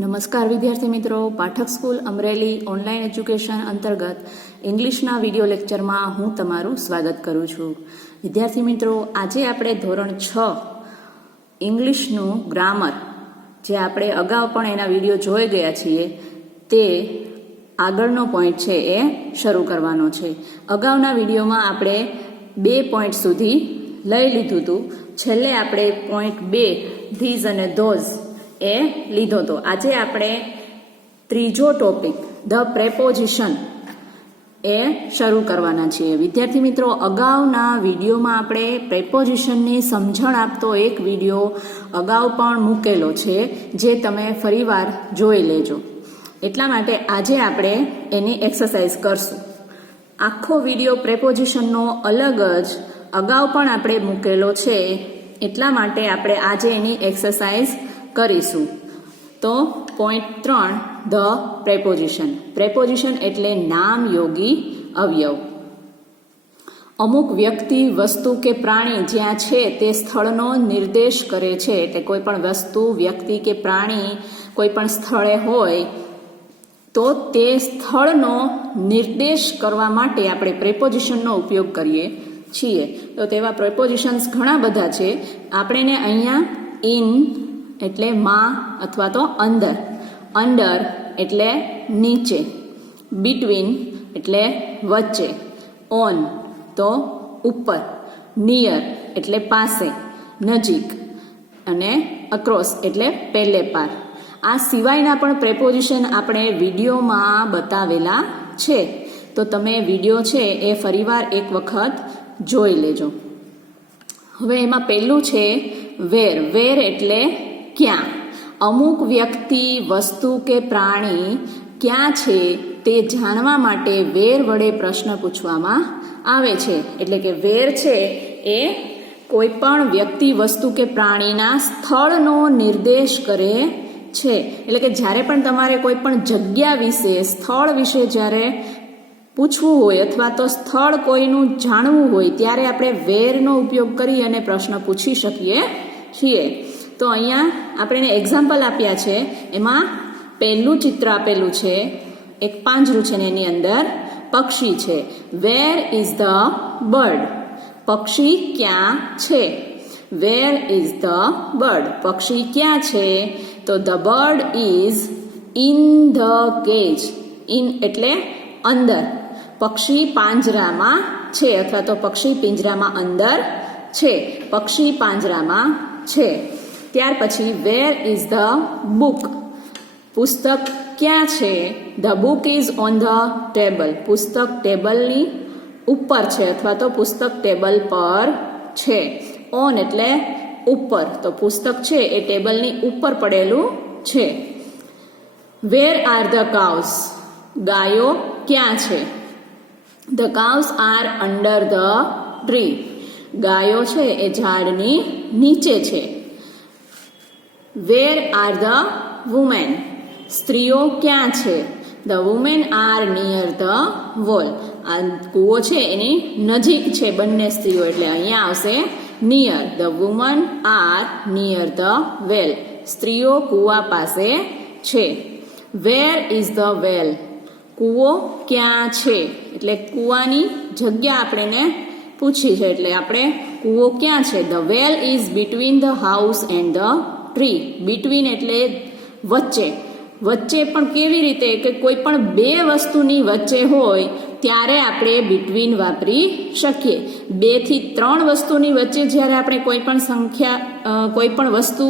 નમસ્કાર વિદ્યાર્થી મિત્રો, Pathak school Amreli online education અંતર્ગત ઇંગ્લિશના વિડીયો લેક્ચરમાં હું તમારું સ્વાગત કરું છું. વિદ્યાર્થી મિત્રો, આજે આપણે ધોરણ 6 ઇંગ્લિશનું ગ્રામર, જે આપણે અગાઉ પણ એના વિડીયો જોઈ ગયા છીએ, તે આગળનો પોઈન્ટ છે એ શરૂ કરવાનો છે. અગાઉના વિડીયોમાં આપણે 2 પોઈન્ટ સુધી લઈ લીધું હતું. છેલ્લે આપણે પોઈન્ટ 2 ધીઝ અને ધોઝ એ લીધો હતો. આજે આપણે ત્રીજો ટોપિક ધ પ્રેપોઝિશન એ શરૂ કરવાના છીએ. વિદ્યાર્થી મિત્રો, અગાઉના વિડીયોમાં આપણે પ્રેપોઝિશનની સમજણ આપતો એક વિડીયો અગાઉ પણ મૂકેલો છે, જે તમે ફરીવાર જોઈ લેજો. એટલા માટે આજે આપણે એની એક્સરસાઇઝ કરશું. આખો વિડીયો પ્રેપોઝિશનનો અલગ જ અગાઉ પણ આપણે મૂકેલો છે, એટલા માટે આપણે આજે એની એક્સરસાઇઝ કરીશું. તો પોઈન્ટ 3 ધ પ્રેપોઝિશન. પ્રેપોઝિશન એટલે નામ યોગી અવયવ. અમુક વ્યક્તિ, વસ્તુ કે પ્રાણી જ્યાં છે તે સ્થળનો નિર્દેશ કરે છે. એટલે કોઈ પણ વસ્તુ, વ્યક્તિ કે પ્રાણી કોઈ પણ સ્થળે હોય તો તે સ્થળનો નિર્દેશ કરવા માટે આપણે પ્રેપોઝિશનનો ઉપયોગ કરીએ છીએ. તો તેવા પ્રેપોઝિશન્સ ઘણા બધા છે. આપણે એને અહીંયા ઇન એટલે માં અથવા તો અંદર, અંડર એટલે નીચે, બિટવીન એટલે વચ્ચે, ઓન તો ઉપર, નિયર એટલે પાસે, નજીક, અને અક્રોસ એટલે પહેલે પાર. આ સિવાયના પણ પ્રેપોઝિશન આપણે વિડીયોમાં બતાવેલા છે, તો તમે વિડીયો છે એ ફરીવાર એક વખત જોઈ લેજો. હવે એમાં પહેલું છે વેર. વેર એટલે ક્યાં. અમુક વ્યક્તિ, વસ્તુ કે પ્રાણી ક્યાં છે તે જાણવા માટે વેર વડે પ્રશ્ન પૂછવામાં આવે છે. એટલે કે વેર છે એ કોઈ પણ વ્યક્તિ, વસ્તુ કે પ્રાણીના સ્થળનો નિર્દેશ કરે છે. એટલે કે જ્યારે પણ તમારે કોઈ પણ જગ્યા વિશે, સ્થળ વિશે જ્યારે પૂછવું હોય અથવા તો સ્થળ કોઈનું જાણવું હોય, ત્યારે આપણે વેરનો ઉપયોગ કરી અને પ્રશ્ન પૂછી શકીએ છીએ. તો અહીંયા આપણે એક્ઝામ્પલ આપ્યા છે. એમાં પહેલું ચિત્ર આપેલું છે, એક પાંજરું છે ને એની અંદર પક્ષી છે. Where is the bird. પક્ષી ક્યાં છે? Where is the bird. પક્ષી ક્યાં છે? તો the bird is in the cage. In એટલે અંદર. પક્ષી પાંજરામાં છે અથવા તો પક્ષી પિંજરામાં અંદર છે. પક્ષી પાંજરામાં છે. ત્યાર પછી વેર ઇઝ ધ બુક. પુસ્તક ક્યાં છે? The book is on the table. પુસ્તક ટેબલની ઉપર છે અથવા તો પુસ્તક ટેબલ પર છે. ઓન એટલે ઉપર, તો પુસ્તક છે એ ટેબલની ઉપર પડેલું છે. Where are the cows. ગાયો ક્યાં છે? The cows are under the tree. ગાયો છે એ ઝાડની નીચે છે. Where are the women. સ્ત્રીઓ ક્યાં છે? The women are near the wall. આ કૂવો છે એની નજીક છે બંને સ્ત્રીઓ, એટલે અહીંયા આવશે near. The woman are near the well. સ્ત્રીઓ કૂવા પાસે છે. Where is the well. કૂવો ક્યાં છે? એટલે કૂવાની જગ્યા આપણને પૂછી છે, એટલે આપણે કૂવો ક્યાં છે? The well is between the house and the tree. Between એટલે વચ્ચે. વચ્ચે પણ કેવી રીતે કે કોઈ પણ બે વસ્તુની વચ્ચે હોય ત્યારે આપણે બિટવીન વાપરી શકીએ. 2 થી 3 વસ્તુની વચ્ચે જ્યારે આપણે કોઈ પણ સંખ્યા, કોઈ પણ વસ્તુ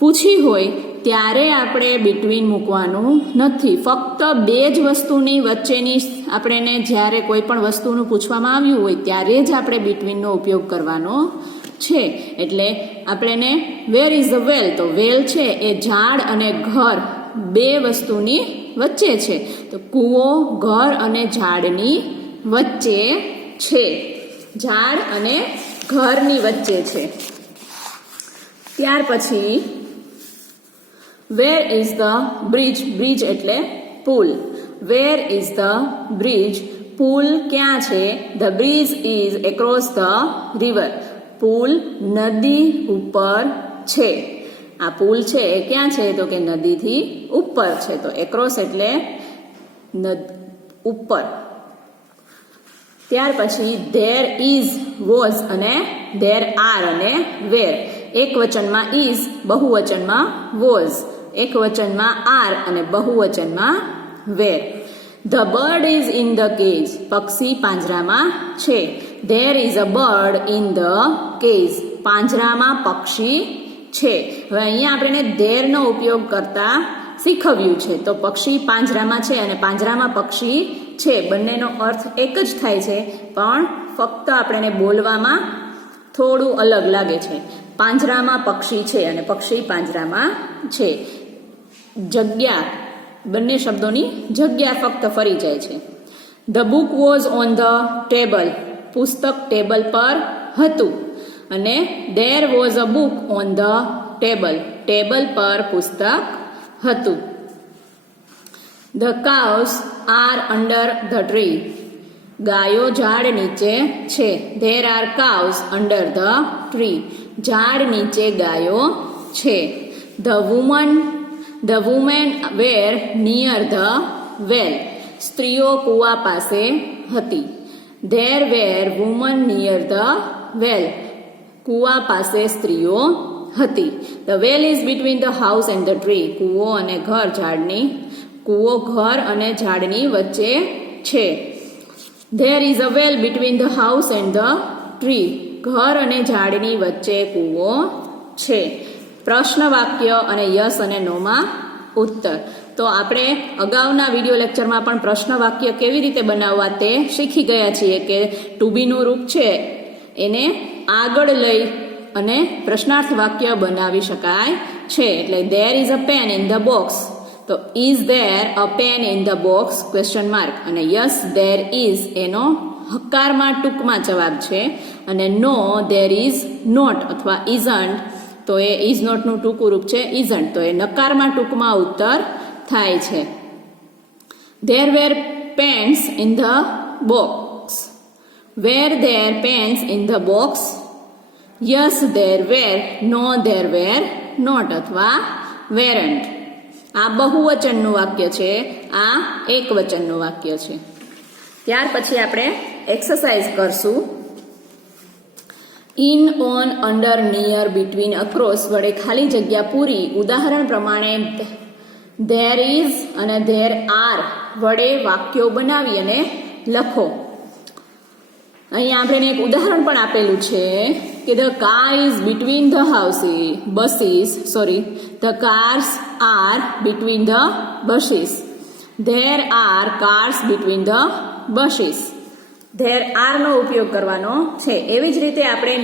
પૂછી હોય ત્યારે આપણે બિટવીન મૂકવાનું નથી. ફક્ત 2 જ વસ્તુની વચ્ચેની આપણને જ્યારે કોઈ પણ વસ્તુનું પૂછવામાં આવ્યું હોય ત્યારે જ આપણે બિટવીનનો ઉપયોગ કરવાનો છે. એટલે આપણને વેર ઇઝ ધ વેલ. તો વેલ છે એ ઝાડ અને ઘર 2 વસ્તુની વચ્ચે છે. તો કૂવો ઘર અને ઝાડની વચ્ચે છે. ઝાડ અને ઘરની વચ્ચે છે. ત્યાર પછી where is the bridge. Bridge એટલે પુલ. Where is the bridge. પુલ ક્યાં છે? The bridge is across the river. પુલ નદી ઉપર છે. આ પુલ છે એ ક્યાં છે તો કે નદીથી ઉપર છે. તો એક્રોસ એટલે ઉપર. ત્યાર પછી ધેર ઇઝ, વોઝ અને ધેર આર અને વેર. એક વચનમાં ઇઝ, બહુવચનમાં વોઝ. એક વચનમાં આર અને બહુવચનમાં were. The bird is in the cage. પક્ષી પાંજરામાં છે. There is a bird in the cage. પાંજરામાં પક્ષી છે. હવે અહીંયા આપણે ધેરનો ઉપયોગ કરતા શીખવ્યું છે. તો પક્ષી પાંજરામાં છે અને પાંજરામાં પક્ષી છે, બંનેનો અર્થ એક જ થાય છે, પણ ફક્ત આપણે બોલવામાં થોડું અલગ લાગે છે. પાંજરામાં પક્ષી છે અને પક્ષી પાંજરામાં છે. જગ્યા, બંને શબ્દોની જગ્યા ફક્ત ફરી જાય છે. The book was on the table. પુસ્તક ટેબલ પર હતું. અને there was a book on the table. Table પર પુસ્તક હતું. The cows are under the tree. ગાયો ઝાડ નીચે છે. There are cows under the tree. ઝાડ નીચે ગાયો છે. The women were near the well. સ્ત્રીઓ કૂવા પાસે હતી. There were women near the well. કૂવા પાસે સ્ત્રીઓ હતી. The well is between the house and the tree. કૂવો ઘર અને ઝાડની વચ્ચે છે. There is a well between the house and the tree. ઘર અને ઝાડની વચ્ચે કૂવો છે. પ્રશ્ન વાક્ય અને યસ અને નોમાં ઉત્તર. તો આપણે અગાઉના વિડીયો લેક્ચરમાં પણ પ્રશ્ન વાક્ય કેવી રીતે બનાવવા તે શીખી ગયા છીએ કે ટુ બીનું રૂપ છે એને આગળ લઈ અને પ્રશ્નાર્થ વાક્ય બનાવી શકાય છે. એટલે there is a pen in the box. તો is there a pen in the box question mark. અને યસ ધેર ઇઝ એનો હકારમાં ટૂંકમાં જવાબ છે. અને નો ધેર ઇઝ નોટ અથવા ઇઝન્ટ, તો એ ઇઝ નોટનું ટૂંકું રૂપ છે ઇઝન્ટ. તો એ નકારમાં ટૂંકમાં ઉત્તર થાય છે. There were pens in the box. Were there pens in the box. Yes there were. No there were not અથવા વેરન્ટ. આ બહુવચનનું વાક્ય છે, આ એક વચનનું વાક્ય છે. ત્યાર પછી આપણે એક્સરસાઇઝ કરશું. In, on, under, near, between, across વડે ખાલી જગ્યા પૂરી. ઉદાહરણ પ્રમાણે ધેર ઇઝ અને ધેર આર વડે વાક્યો બનાવી અને લખો. અહીંયા આપણે એક ઉદાહરણ પણ આપેલું છે કે the car is between the the cars are between the buses. There are cars between the buses. There are નો ઉપયોગ કરવાનો છે. એવી જ રીતે આપણે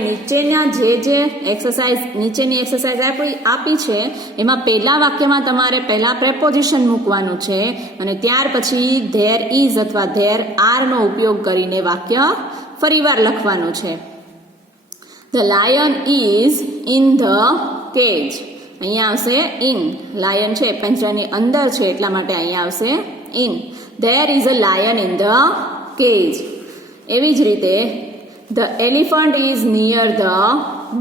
નીચેની એક્સરસાઇઝ આપી છે એમાં પહેલા વાક્યમાં તમારે પહેલા પ્રેપોઝિશન મૂકવાનું છે અને ત્યાર પછી ધેર ઇઝ અથવા ધેર આર નો ઉપયોગ કરીને વાક્ય ફરીવાર લખવાનું છે. The lion is in the cage. અહીંયા આવશે ઇન. લાયન છે પંજરાની અંદર છે એટલા માટે અહીંયા આવશે in. There is a lion in the cage. એવી જ રીતે the elephant is near the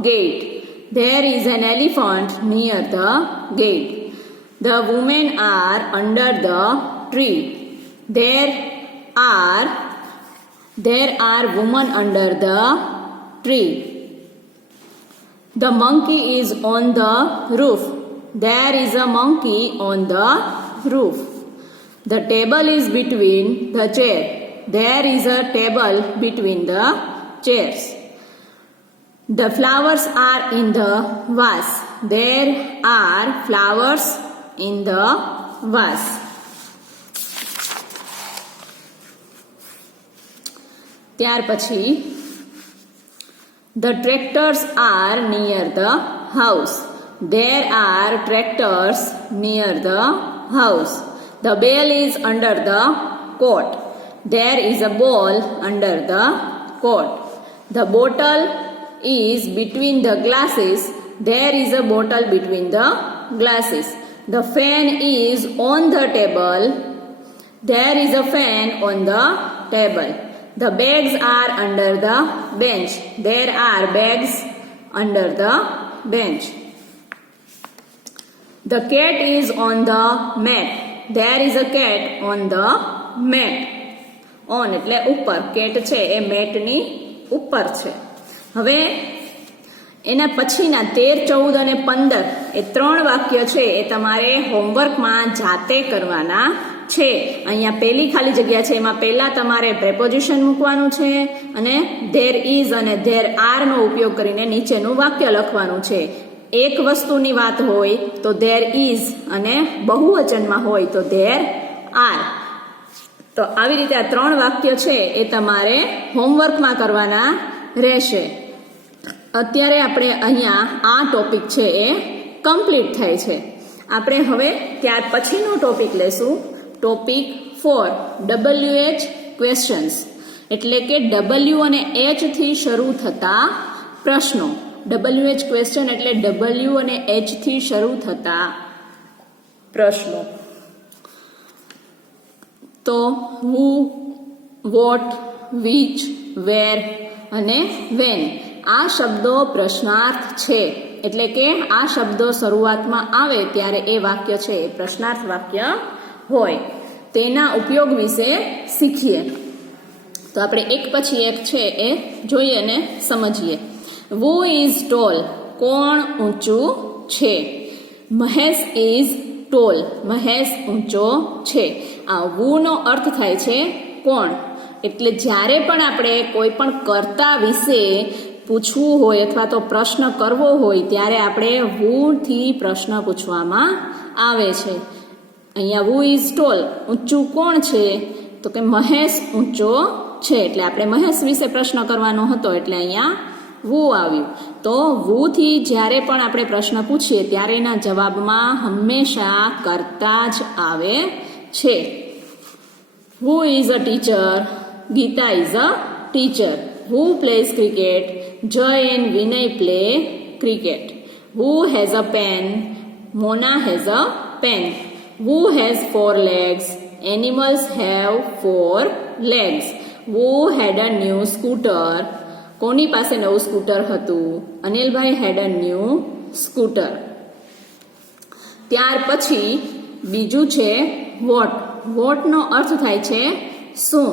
gate. There is an elephant near the gate. The women are under the tree. There are women under the tree. The monkey is on the roof. There is a monkey on the roof. The table is between the chair. There is a table between the chairs. The flowers are in the vase. There are flowers in the vase. ત્યાર પછી the tractors are near the house. There are tractors near the house. The bell is under the coat. There is a ball under the coat. The bottle is between the glasses. There is a bottle between the glasses. The fan is on the table. There is a fan on the table. The bags are under the bench. There are bags under the bench. The cat is on the mat. There is a cat on the mat. On એટલે ઉપર, cat છે એ મેટની ઉપર છે. હવે એના પછીના 13, 14 અને 15 એ 3 વાક્ય છે એ તમારે હોમવર્કમાં જાતે કરવાના છે. અહીંયા પહેલી ખાલી જગ્યા છે એમાં પહેલા તમારે પ્રેપોઝિશન મૂકવાનું છે અને ધેર ઇઝ અને ધેર આર નો ઉપયોગ કરીને નીચેનું વાક્ય લખવાનું છે. એક વસ્તુની વાત હોય તો ધેર ઇઝ અને બહુવચનમાં હોય તો ધેર આર. તો આવી રીતે આ 3 વાક્ય છે એ તમારે હોમવર્કમાં કરવાના રહેશે. અત્યારે આપણે અહીંયા આ ટોપિક છે એ કમ્પ્લીટ થાય છે. આપણે હવે ત્યાર પછીનો ટોપિક લેશું. ટોપિક 4 WH ક્વેશ્ચન્સ, એટલે કે W અને H થી શરૂ થતા પ્રશ્નો. WH ક્વેશ્ચન એટલે W અને H થી શરૂ થતા પ્રશ્નો. તો હુ, વોટ, વિચ, વેર અને વેન આ શબ્દો પ્રશ્નાર્થ છે. એટલે કે આ શબ્દો શરૂઆતમાં આવે ત્યારે એ વાક્ય છે એ પ્રશ્નાર્થ વાક્ય હોય. તેના ઉપયોગ વિશે શીખીએ. તો આપણે એક પછી એક છે એ જોઈએ અને સમજીએ. વુ ઇઝ ટોલ, કોણ ઊંચું છે. મહેશ ઇઝ ટોલ, મહેશ ઊંચો છે. આ વુ નો અર્થ થાય છે કોણ. એટલે જ્યારે પણ આપણે કોઈ પણ કર્તા વિશે પૂછવું હોય અથવા તો પ્રશ્ન કરવો હોય ત્યારે આપણે વુ થી પ્રશ્ન પૂછવામાં આવે છે. અહીંયા વુ ઇઝ ટોલ, ઊંચું કોણ છે તો કે મહેશ ઊંચો છે. એટલે આપણે મહેશ વિશે પ્રશ્ન કરવાનો હતો એટલે અહીંયા વુ આવ્યું. તો વુ થી જ્યારે પણ આપણે પ્રશ્ન પૂછીએ ત્યારે એના જવાબમાં હંમેશા કર્તા જ આવે છે. Who is a teacher, Gita is a teacher. Who plays cricket? Jay and Vinay play cricket. Who has a pen? Mona has a pen. Who has 4 legs? Animals have 4 legs. Who had a new scooter? કોની પાસે નવું scooter હતું? અનિલભાઈ had a new scooter. ત્યાર પછી બીજું છે vote. Vote નો અર્થ થાય છે શું.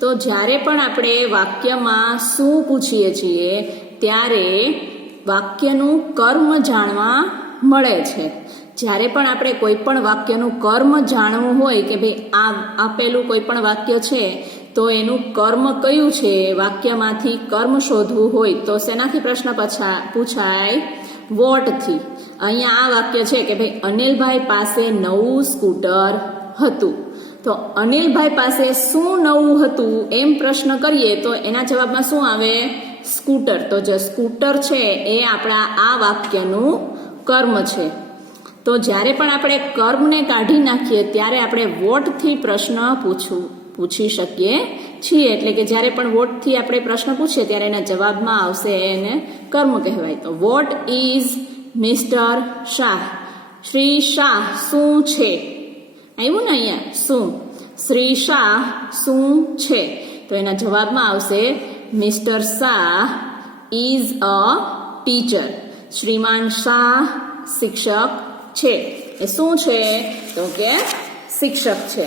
તો જ્યારે પણ આપણે વાક્યમાં શું પૂછીએ છીએ ત્યારે વાક્યનું કર્મ જાણવા મળે છે. જ્યારે પણ આપણે કોઈ પણ વાક્યનું કર્મ જાણવું હોય કે ભાઈ આ આપેલું કોઈ પણ વાક્ય છે તો એનું કર્મ કયું છે, વાક્યમાંથી કર્મ શોધવું હોય તો શેનાથી પ્રશ્ન પૂછાય? વોટથી. અહીંયા આ વાક્ય છે કે ભાઈ અનિલભાઈ પાસે નવું સ્કૂટર હતું. તો અનિલભાઈ પાસે શું નવું હતું એમ પ્રશ્ન કરીએ તો એના જવાબમાં શું આવે? સ્કૂટર. તો જે સ્કૂટર છે એ આપણા આ વાક્યનું કર્મ છે. તો જ્યારે પણ આપણે કર્મને કાઢી નાખીએ ત્યારે આપણે વોટથી પ્રશ્ન પૂછી શકીએ છીએ. એટલે કે જ્યારે પણ વોટથી આપણે પ્રશ્ન પૂછીએ ત્યારે એના જવાબમાં આવશે એને કર્મ કહેવાય. તો what is mister Shah? Shri Shah શું છે? આવ્યું ને અહીંયા શું? શ્રી શાહ શું છે? તો એના જવાબમાં આવશે મિસ્ટર શાહ ઇઝ અ ટીચર. શ્રીમાન શાહ શિક્ષક છે. એ શું છે? તો કે શિક્ષક છે.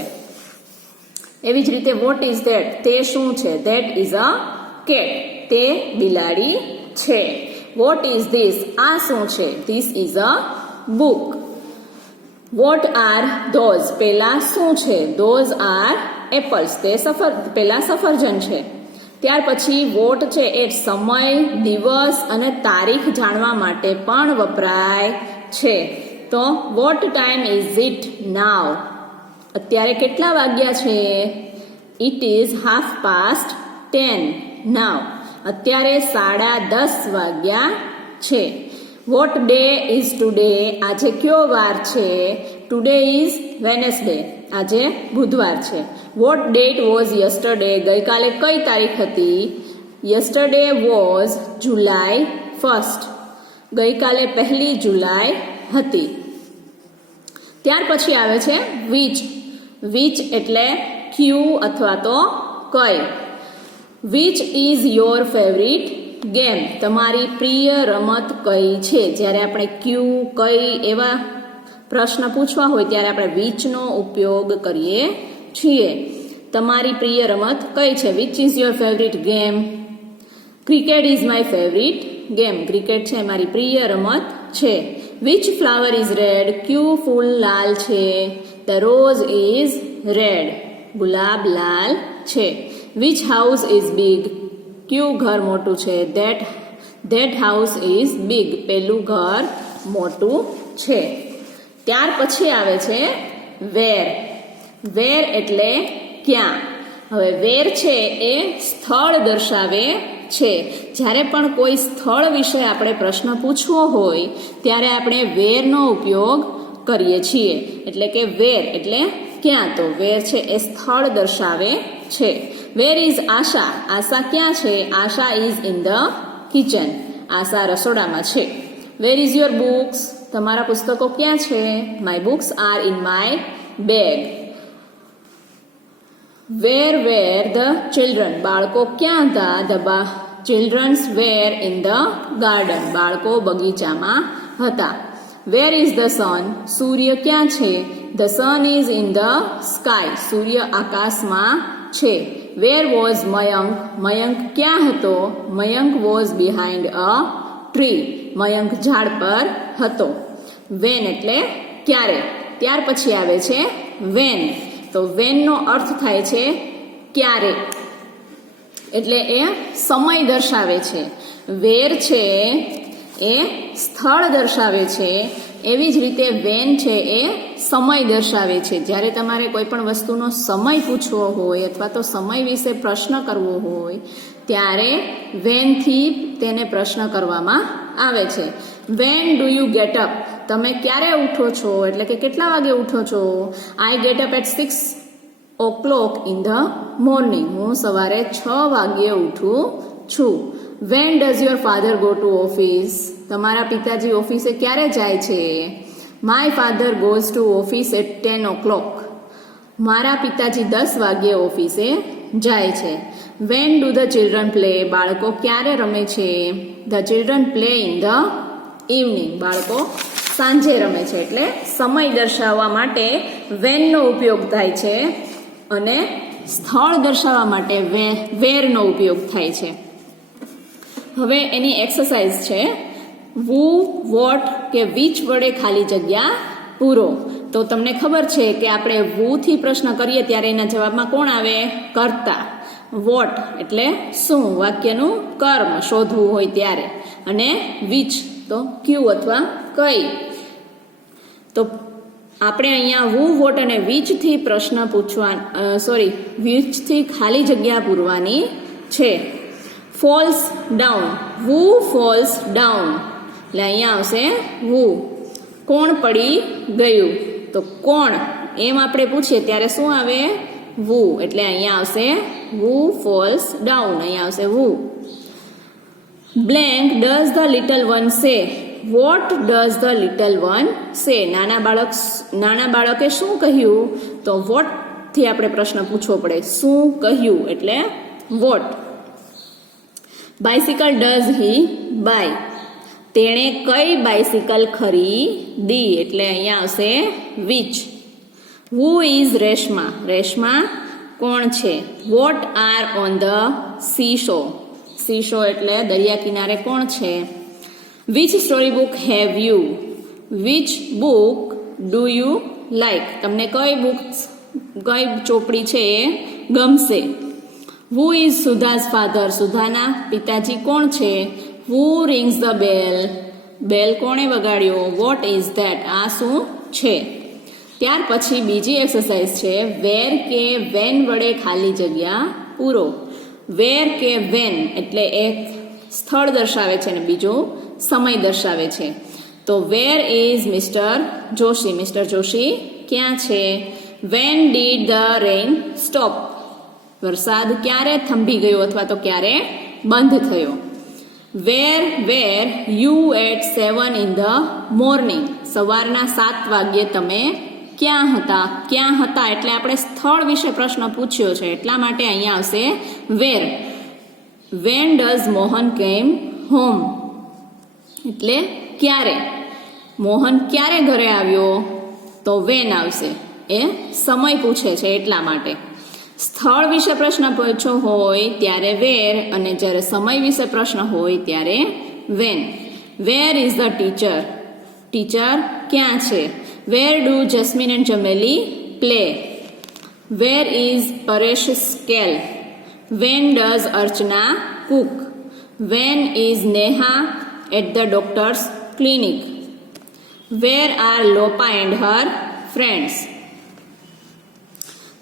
એવી જ રીતે વોટ ઇઝ ધેટ? તે શું છે? That is a cat. તે બિલાડી છે. What is this? આ શું છે? This is a book. What are those? પેલા શું છે? Those are apples. તે પેલા સફરજન છે. ત્યાર પછી વોટ છે એ સમય, દિવસ અને તારીખ જાણવા માટે પણ વપરાય છે. તો what time is it now? અત્યારે કેટલા વાગ્યા છે? It is 10:30 now. અત્યારે 10:30 વાગ્યા છે. What day is today? આજે કયો વાર છે? Today is Wednesday. આજે બુધવાર છે. What date was yesterday? ગઈકાલે કઈ તારીખ હતી? Yesterday was July 1st. ગઈકાલે 1 જુલાઈ હતી. ત્યાર પછી આવે છે વિચ. વિચ એટલે ક્યુ અથવા તો કઈ. Which is your favourite game? તમારી પ્રિય રમત કઈ છે? જ્યારે આપણે ક્યુ, કઈ એવા પ્રશ્ન પૂછવા હોય ત્યારે આપણે વિચનો ઉપયોગ કરીએ છીએ. તમારી પ્રિય રમત કઈ છે? Which is your favourite game? Cricket is my favourite game. Cricket છે મારી પ્રિય રમત છે. Which flower is red? ક્યુ ફૂલ લાલ છે? The rose is red. ગુલાબ લાલ છે. Which house is big? ક્યુ ઘર મોટું છે? That house is big. પેલું ઘર મોટું છે. ત્યાર પછી આવે છે વેર. વેર એટલે ક્યાં. હવે વેર છે એ સ્થળ દર્શાવે છે. જ્યારે પણ કોઈ સ્થળ વિશે આપણે પ્રશ્ન પૂછવો હોય ત્યારે આપણે વેરનો ઉપયોગ કરીએ છીએ. એટલે કે વેર એટલે ક્યાં. તો વેર છે એ સ્થળ દર્શાવે છે. વેર ઇઝ આશા? આશા ક્યાં છે? Asha is in the kitchen. Asha રસોડામાં છે. Where is your books? તમારા પુસ્તકો ક્યાં છે? My books are in my bag. Where the children? બાળકો ક્યાં હતા? The childrens were in the garden. બાળકો બગીચામાં હતા. વેર ઇઝ ધ સન? સૂર્ય ક્યાં છે? The sun is in the sky. સૂર્ય આકાશમાં છે. Where was Mayank? મયંક ક્યાં હતો? Mayank was behind a tree. Mayank ઝાડ પર હતો. વેન એટલે ક્યારે. ત્યાર પછી આવે છે વેન. તો વેનનો અર્થ થાય છે ક્યારે. એટલે એ સમય દર્શાવે છે. વેર છે એ સ્થળ દર્શાવે છે. એવી જ રીતે વેન છે એ સમય દર્શાવે છે. જ્યારે તમારે કોઈ પણ વસ્તુનો સમય પૂછવો હોય અથવા તો સમય વિશે પ્રશ્ન કરવો હોય ત્યારે વેનથી તેને પ્રશ્ન કરવામાં આવે છે. When do you get up? તમે ક્યારે ઉઠો છો? એટલે કે કેટલા વાગે ઉઠો છો? I get up at 6 o'clock in the morning. હું સવારે 6 વાગ્યે ઉઠું છું. When does your father go to office? તમારા પિતાજી ઓફિસે ક્યારે જાય છે? My father goes to office at 10 o'clock. મારા પિતાજી 10 વાગ્યે ઓફિસે જાય છે. When do the children play? બાળકો ક્યારે રમે છે? The children play in the evening. બાળકો સાંજે રમે છે. એટલે સમય દર્શાવવા માટે વેનનો ઉપયોગ થાય છે અને સ્થળ દર્શાવવા માટે વેરનો ઉપયોગ થાય છે. હવે એની એક્સરસાઇઝ છે વુ, વોટ કે વિચ વડે ખાલી જગ્યા પૂરો. તો તમને ખબર છે કે આપણે વુ થી પ્રશ્ન કરીએ ત્યારે એના જવાબમાં કોણ આવે? કર્તા. વોટ એટલે શું, વાક્યનું કર્મ શોધવું હોય ત્યારે. અને વિચ તો ક્યુ અથવા કઈ. તો આપણે અહીંયા વુ, વોટ અને વિચ થી પ્રશ્ન વિચ થી ખાલી જગ્યા પૂરવાની છે. Falls down. Who falls down. એટલે અહીંયા આવશે વુ. કોણ પડી ગયું? તો કોણ એમ આપણે પૂછીએ ત્યારે શું આવે? વુ. એટલે અહીંયા આવશે વુ ફોલ્સ ડાઉન. અહીંયા આવશે who. Blank does the little one say? What does the little one say? નાના બાળકે શું કહ્યું? તો વોટ થી આપણે પ્રશ્ન પૂછવો પડે. શું કહ્યું એટલે what. Bicycle does he buy? તેણે કઈ બાઇસિકલ ખરીદી? એટલે અહીંયા આવશે which. Who is Reshma? Reshma કોણ છે? What are on the seashore? Seashore એટલે દરિયા કિનારે કોણ છે? Which story book have you? Which book do you like? તમને કઈ ચોપડી છે એ ગમશે? Who is સુધાઝ father? સુધાના પિતાજી કોણ છે? હુ રિંગ્સ ધ બેલ? બેલ કોણે વગાડ્યો? What is that? આ શું છે? ત્યાર પછી બીજી એક્સરસાઇઝ છે વેર કે વેન વડે ખાલી જગ્યા પૂરો. વેર કે વેન એટલે એક સ્થળ દર્શાવે છે અને બીજું સમય દર્શાવે છે. તો વેર ઇઝ મિસ્ટર જોશી? મિસ્ટર જોશી ક્યાં છે? When did the rain stop? વરસાદ ક્યારે થંભી ગયો અથવા તો ક્યારે બંધ થયો? Where you at 7 in the morning? સવારના 7 વાગ્યે તમે ક્યાં હતા? ક્યાં હતા એટલે આપણે સ્થળ વિશે પ્રશ્ન પૂછ્યો છે એટલા માટે અહીંયા આવશે વેર. વેન ડઝ મોહન કેમ હોમ? એટલે ક્યારે. મોહન ક્યારે ઘરે આવ્યો? તો વેન આવશે. એ સમય પૂછે છે એટલા માટે. સ્થળ વિશે પ્રશ્ન પૂછ્યો હોય ત્યારે વેર, અને જ્યારે સમય વિશે પ્રશ્ન હોય ત્યારે when. Where is the teacher? Teacher ક્યાં છે? Where do Jasmine and Chameli play? Where is Paresh scale? When does Archana cook? When is Neha at the doctor's clinic? Where are Lopa and her friends?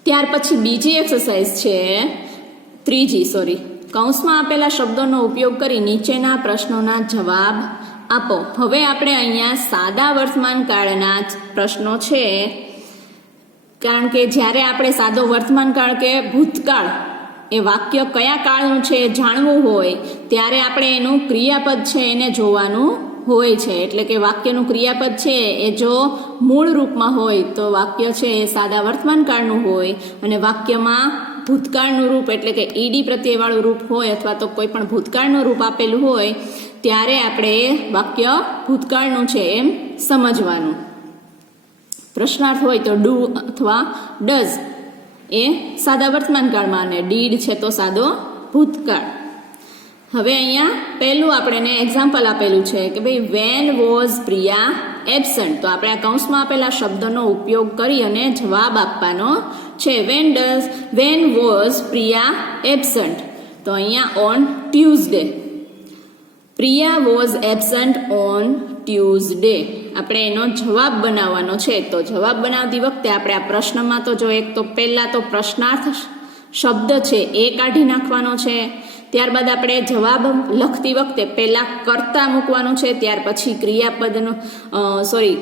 ત્યાર પછી બીજી એક્સરસાઇઝ છે ત્રીજી. કૌંસમાં આપેલા શબ્દોનો ઉપયોગ કરી નીચેના પ્રશ્નોના જવાબ આપો. હવે આપણે અહીંયા સાદા વર્તમાન કાળના પ્રશ્નો છે, કારણ કે જ્યારે આપણે સાદો વર્તમાન કાળ કે ભૂતકાળ એ વાક્ય કયા કાળનું છે એ જાણવું હોય ત્યારે આપણે એનું ક્રિયાપદ છે એને જોવાનું હોય છે. એટલે કે વાક્યનું ક્રિયાપદ છે એ જો મૂળ રૂપમાં હોય તો વાક્ય છે એ સાદા વર્તમાન કાળનું હોય, અને વાક્યમાં ભૂતકાળનું રૂપ એટલે કે ઈડી પ્રત્યયવાળું રૂપ હોય અથવા તો કોઈ પણ ભૂતકાળનું રૂપ આપેલું હોય ત્યારે આપણે વાક્ય ભૂતકાળનું છે એમ સમજવાનું. પ્રશ્નાર્થ હોય તો ડુ અથવા ડઝ એ સાદા વર્તમાન કાળમાં, અને ડીડ છે તો સાદો ભૂતકાળ. હવે અહીંયા પહેલું આપણે એક્ઝામ્પલ આપેલું છે કે ભાઈ વેન વોઝ પ્રિયા એબસન્ટ. તો આપણે આ કૌંસમાં આપેલા શબ્દનો ઉપયોગ કરી અને જવાબ આપવાનો છે. When was Priya absent? તો અહીંયા on Tuesday. Priya was absent on Tuesday. આપણે એનો જવાબ બનાવવાનો છે. તો જવાબ બનાવતી વખતે આપણે આ પ્રશ્નમાં તો જો એક તો પહેલા તો પ્રશ્નાર્થ શબ્દ છે એ કાઢી નાખવાનો છે. ત્યારબાદ આપણે જવાબ લખતી વખતે પહેલા કર્તા મૂકવાનું છે, ત્યાર પછી ક્રિયાપદનું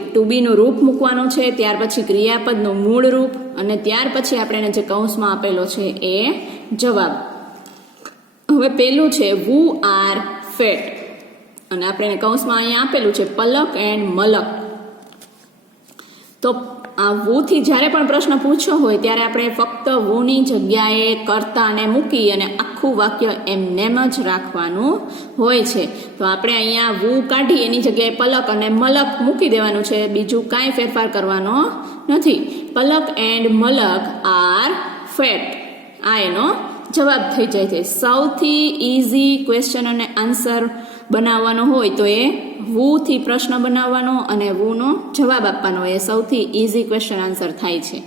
ટુ બીનું રૂપ મૂકવાનું છે, ત્યાર પછી ક્રિયાપદનું મૂળ રૂપ, અને ત્યાર પછી આપણે જે કૌંસમાં આપેલો છે એ જવાબ. હવે પેલું છે વુ આર ફેટ, અને આપણે કૌંસમાં અહીંયા આપેલું છે પલક એન્ડ મલક. તો આ વુથી જ્યારે પણ પ્રશ્ન પૂછ્યો હોય ત્યારે આપણે ફક્ત વુની જગ્યાએ કર્તાને મૂકી અને આખું વાક્ય એમનેમ જ રાખવાનું હોય છે. તો આપણે અહીંયા વુ કાઢી એની જગ્યાએ પલક અને મલક મૂકી દેવાનું છે, બીજું કાંઈ ફેરફાર કરવાનો નથી. પલક એન્ડ મલક આર ફેટ, આ એનો જવાબ થઈ જાય છે. સૌથી ઇઝી ક્વેશ્ચન અને આન્સર બનાવવાનો હોય તો એ વુથી પ્રશ્ન બનાવવાનો અને વુનો જવાબ આપવાનો, એ સૌથી ઇઝી ક્વેશ્ચન આન્સર થાય છે.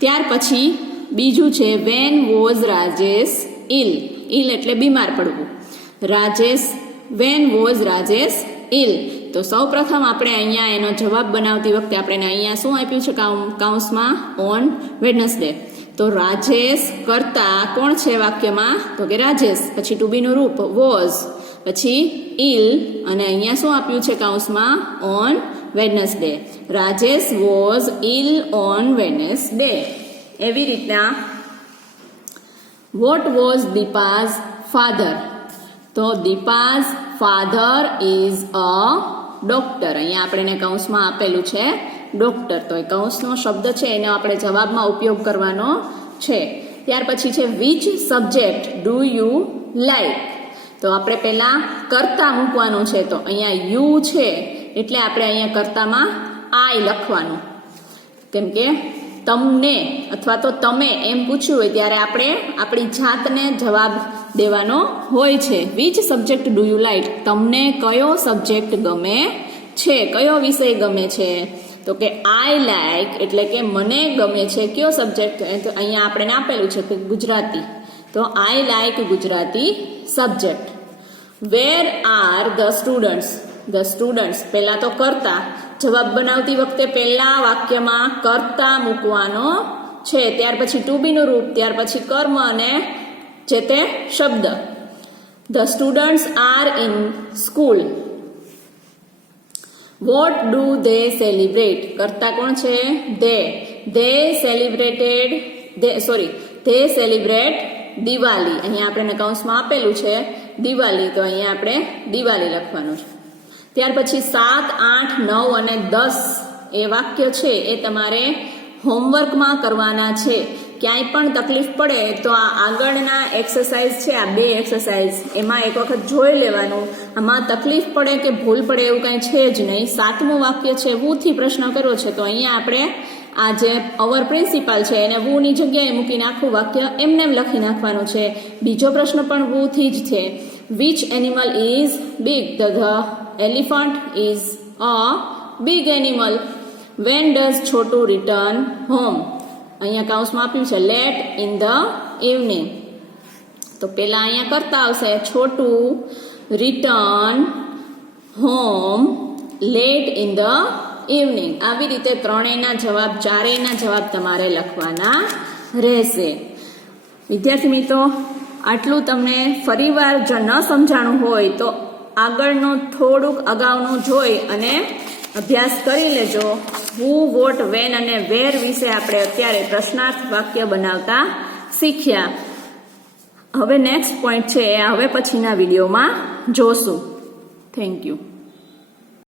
ત્યાર પછી બીજું છે વેન વોઝ રાજેશ ઇલ? ઇલ એટલે બીમાર પડવું. When was Rajesh ઇલ? તો સૌ પ્રથમ આપણે અહીંયા એનો જવાબ બનાવતી વખતે આપણે અહીંયા શું આપ્યું છે કૌંસમાં? On Wednesday. તો રાજેશ કરતા કોણ છે વાક્યમાં? તો કે રાજેશ, પછી ટુ બીનું રૂપ વોઝ, પછી ઇલ, અને અહીંયા શું આપ્યું છે કૌંસમાં? On Wednesday. Rajesh was ill on Wednesday. એવી રીતના વોટ વોઝ દીપાઝ ફાધર? તો Deepa's father is a doctor. અહીંયા આપણે કૌંસમાં આપેલું છે ડોક્ટર. તો એ કૌંસનો શબ્દ છે એનો આપણે જવાબમાં ઉપયોગ કરવાનો છે. ત્યાર પછી છે which subject do you like? તો આપણે પહેલા કર્તા મૂકવાનું છે. તો અહીંયા યુ છે એટલે આપણે અહીંયા કર્તામાં આઈ લખવાનું, કેમ કે તમને અથવા તો તમે એમ પૂછ્યું હોય ત્યારે આપણે આપણી જાતને જવાબ દેવાનો હોય છે. Which subject do you like? તમને કયો સબ્જેક્ટ ગમે છે, કયો વિષય ગમે છે? તો કે આઈ લાઈક એટલે કે મને ગમે છે કયો સબ્જેક્ટ? તો અહીંયા આપણે આપેલું છે કે ગુજરાતી. તો I like Gujarati subject. Wear are the students? The students પહેલા તો કર્તા, જવાબ બનાવતી વખતે પહેલા વાક્યમાં કર્તા મૂકવાનો છે, ત્યાર પછી ટુ બીનું રૂપ, ત્યાર પછી કર્મ અને જે તે શબ્દ. The students are in school. What do they celebrate? કરતા કોણ છે? They celebrate Diwali. અહીંયા આપણે કૌંસમાં આપેલું છે દિવાળી, તો અહીંયા આપણે દિવાળી લખવાનું છે. ત્યાર પછી 7, 8, 9 અને 10 એ વાક્ય છે એ તમારે હોમવર્કમાં કરવાના છે. ક્યાંય પણ તકલીફ પડે તો આ આગળના એક્સરસાઇઝ છે, આ 2 એક્સરસાઇઝ એમાં એક વખત જોઈ લેવાનું. આમાં તકલીફ પડે કે ભૂલ પડે એવું કાંઈ છે જ નહીં. 7મું વાક્ય છે વુથી પ્રશ્ન કર્યો છે, તો અહીંયા આપણે આ જે અવર પ્રિન્સિપાલ છે એને વુની જગ્યાએ મૂકીને આખું વાક્ય એમને એમ લખી નાખવાનું છે. બીજો પ્રશ્ન પણ વુથી જ છે. Which animal is big? The elephant is a big animal. When does Chhotu return home? અહીંયા કાઉન્સમાં આપ્યું છે લેટ ઇન ધ ઇવનિંગ. તો પેલા અહીંયા કરતા આવશે Chhotu return home late in the evening. આવી રીતે ત્રણેયના જવાબ, ચારેયના જવાબ તમારે લખવાના રહેશે. વિદ્યાર્થી મિત્રો, આટલું તમને ફરીવાર જો ન સમજાણું હોય તો આગળનું થોડુંક અગાઉનું જોઈ અને અભ્યાસ કરી લેજો. હુ, વોટ, વેન અને વેર વિશે આપણે અત્યારે પ્રશ્નાર્થ વાક્ય બનાવતા શીખ્યા. હવે નેક્સ્ટ પોઈન્ટ છે એ હવે પછીના વિડીયોમાં જોશું. Thank you.